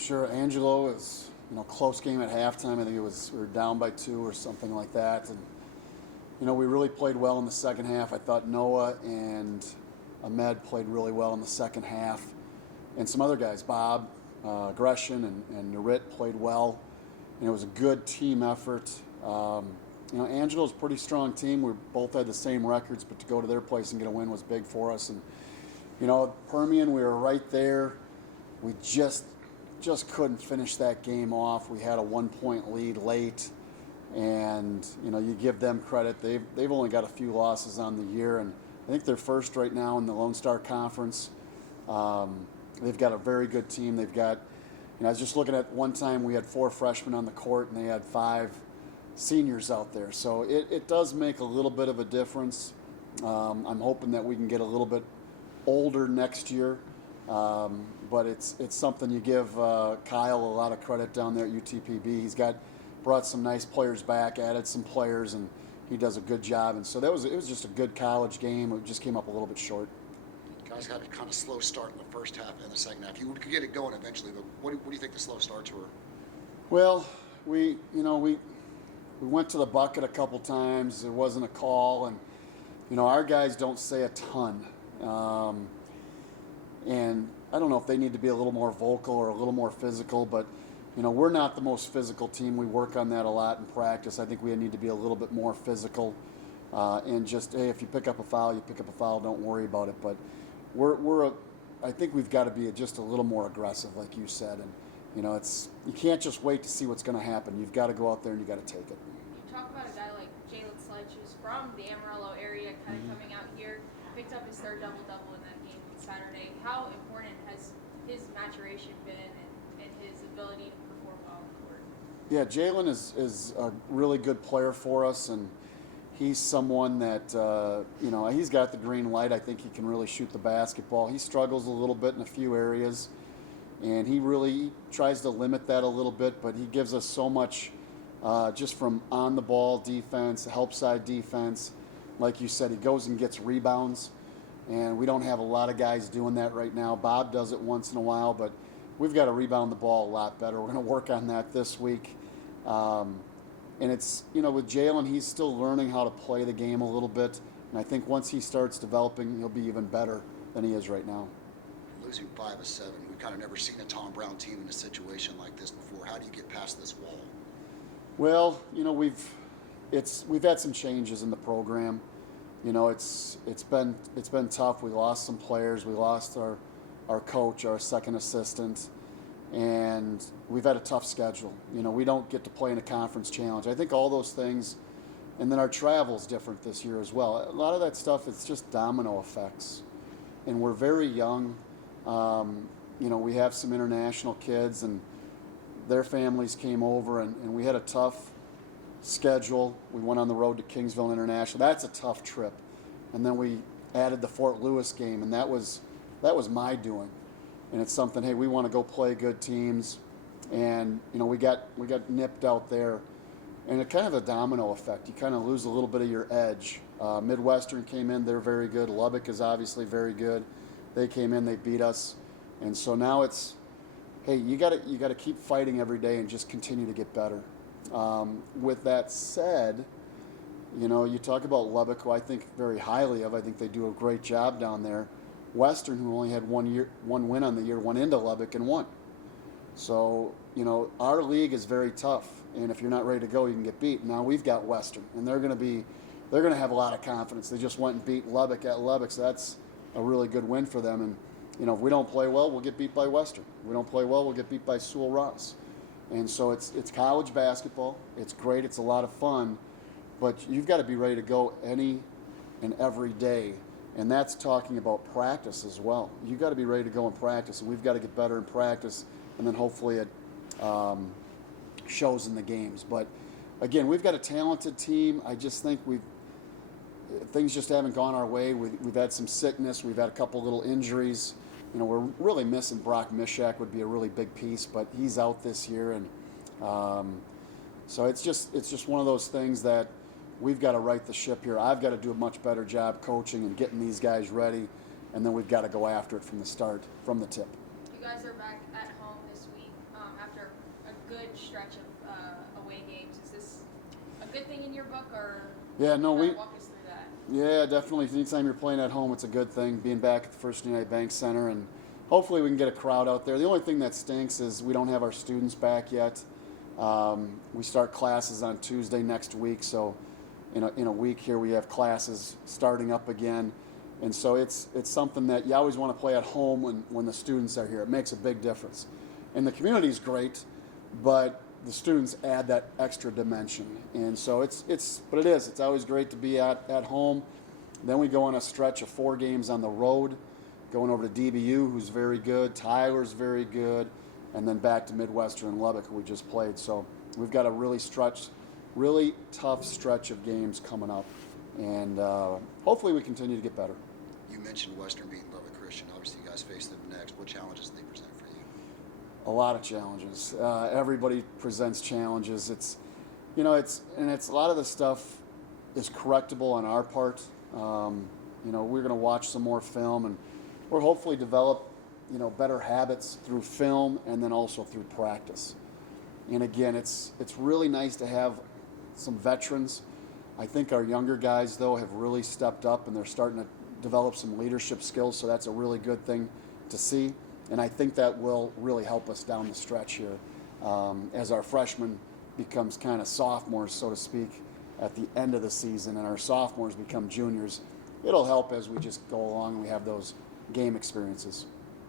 Sure, Angelo is, close game at halftime. I think we were down by 2 or something like that. And, we really played well in the second half. I thought Noah and Ahmed played really well in the second half. And some other guys, Bob, Gresham, and Narit played well. And it was a good team effort. Angelo's a pretty strong team. We both had the same records, but to go to their place and get a win was big for us. And, Permian, we were right there. We just couldn't finish that game off. We had a 1-point lead late, and you give them credit. They've only got a few losses on the year, and I think they're first right now in the Lone Star Conference. They've got a very good team. They've got, I was just looking at one time we had 4 freshmen on the court, and they had 5 seniors out there. So it does make a little bit of a difference. I'm hoping that we can get a little bit older next year. But it's something you give Kyle a lot of credit down there at UTPB. He's brought some nice players back, added some players, and he does a good job. And so it was just a good college game. It just came up a little bit short. You guys had a kind of slow start in the first half and the second half. You could get it going eventually, but what do you think the slow starts were? Well, we went to the bucket a couple times. There wasn't a call, and our guys don't say a ton. And I don't know if they need to be a little more vocal or a little more physical, but we're not the most physical team. We work on that a lot in practice. I think we need to be a little bit more physical, and just, hey, if you pick up a foul, you pick up a foul. Don't worry about it. But I think we've got to be just a little more aggressive, like you said. And you can't just wait to see what's going to happen. You've got to go out there and you got to take it. You talk about a guy like Jalen Sledge, who's from the Amarillo area, kind of coming out here, picked up his third double-double in that game Saturday. How important has his maturation been and his ability to perform well on the court? Yeah, Jalen is a really good player for us, and he's someone that, he's got the green light. I think he can really shoot the basketball. He struggles a little bit in a few areas, and he really tries to limit that a little bit, but he gives us so much just from on-the-ball defense, help side defense. Like you said, he goes and gets rebounds, and we don't have a lot of guys doing that right now. Bob does it once in a while, but we've got to rebound the ball a lot better. We're going to work on that this week. And it's, with Jalen, he's still learning how to play the game a little bit, and I think once he starts developing, he'll be even better than he is right now. Losing 5 of 7, we've kind of never seen a Tom Brown team in a situation like this before. How do you get past this wall? Well, we've had some changes in the program. It's been tough. We lost some players. We lost our coach, our second assistant, and we've had a tough schedule. We don't get to play in a conference challenge. I think all those things, and then our travel's different this year as well. A lot of that stuff, it's just domino effects, and we're very young. We have some international kids, and their families came over, and we had a tough schedule. We went on the road to Kingsville International. That's a tough trip. And then we added the Fort Lewis game, and that was my doing. And it's something, hey, we want to go play good teams. And, we got nipped out there. And it kind of a domino effect. You kind of lose a little bit of your edge. Midwestern came in, they're very good. Lubbock is obviously very good. They came in, they beat us. And so now it's, hey, you got to keep fighting every day and just continue to get better. With that said, you talk about Lubbock, who I think very highly of. I think they do a great job down there. Western, who only had one win on the year, went into Lubbock and won. So, our league is very tough, and if you're not ready to go, you can get beat. Now we've got Western, and they're going to have a lot of confidence. They just went and beat Lubbock at Lubbock, so that's a really good win for them. And if we don't play well, we'll get beat by Western. If we don't play well, we'll get beat by Sewell Ross. And so it's college basketball. It's great. It's a lot of fun, but you've got to be ready to go any and every day. And that's talking about practice as well. You've got to be ready to go in practice, and we've got to get better in practice, and then hopefully it shows in the games. But again, we've got a talented team. I just think things just haven't gone our way. We've had some sickness. We've had a couple little injuries. We're really missing Brock Mishak would be a really big piece, but he's out this year, and so it's just one of those things that we've got to right the ship here. I've got to do a much better job coaching and getting these guys ready, and then we've got to go after it from the start, from the tip. You guys are back at home this week. good stretch of away games. Is this a good thing in your book, or Yeah, no, kinda we. walk us through that? Yeah, definitely. Anytime you're playing at home, it's a good thing. Being back at the First United Bank Center, and hopefully we can get a crowd out there. The only thing that stinks is we don't have our students back yet. We start classes on Tuesday next week, so in a week here we have classes starting up again, and so it's something that you always want to play at home when the students are here. It makes a big difference, and the community is great, but the students add that extra dimension, and so it's always great to be at home. Then we go on a stretch of 4 games on the road, going over to DBU, who's very good, Tyler's very good, and then back to Midwestern and Lubbock, who we just played. So we've got a really tough stretch of games coming up, and hopefully we continue to get better. You mentioned Western beating Lubbock Christian. Obviously, you guys face them next. What challenges do they present for you? A lot of challenges. Everybody presents challenges. It's a lot of the stuff is correctable on our part. We're going to watch some more film, and we'll hopefully develop better habits through film and then also through practice. And again, it's really nice to have some veterans. I think our younger guys, though, have really stepped up, and they're starting to develop some leadership skills, so that's a really good thing to see. And I think that will really help us down the stretch here as our freshmen becomes kind of sophomores, so to speak, at the end of the season, and our sophomores become juniors. It'll help as we just go along and we have those game experiences.